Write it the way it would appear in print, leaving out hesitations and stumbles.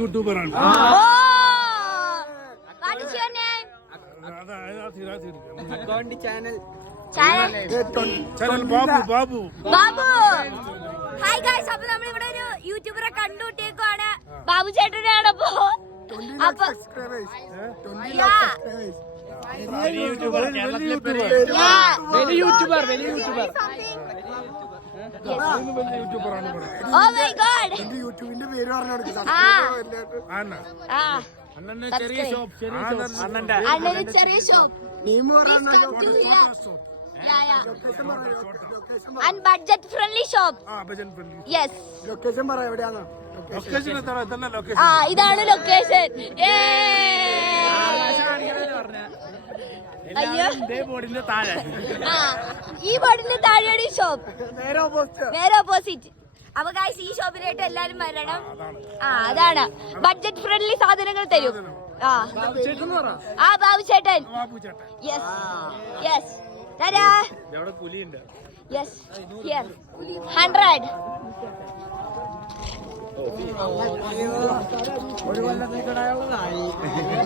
യൂട്യൂബറാണ്. Babu. Hi guys, അപ്പൊ നമ്മളിവിടെ ഒരു യൂട്യൂബറെ കണ്ടുകൂട്ടിയേക്കുവാണ്. ബാബു ചേട്ടനാണ്. അപ്പൊ വലിയ യൂട്യൂബർ. Oh my God. യൂട്യൂബിന്റെ പേര് പറഞ്ഞു അണ്ണന് ചെറിയ shop. And budget friendly shop. Yes. Location പറ എവിടെയാണ്? ഇതാണ് ലൊക്കേഷൻ. അയ്യോ, ഈ ബോർഡിന്റെ താഴെയാണ് ഈ ഷോപ്പ്, നേരെ ഓപ്പോസിറ്റ്. അപ്പൊ ഗൈസ്, ഈ ഷോപ്പിലായിട്ട് എല്ലാരും വരണം. അതാണ് ബഡ്ജറ്റ് ഫ്രണ്ട്ലി സാധനങ്ങൾ തരും. ബാബു ചേട്ടൻ. Yes yes. Yes, here 100. ഒരു കൊല്ലത്തേക്കുള്ള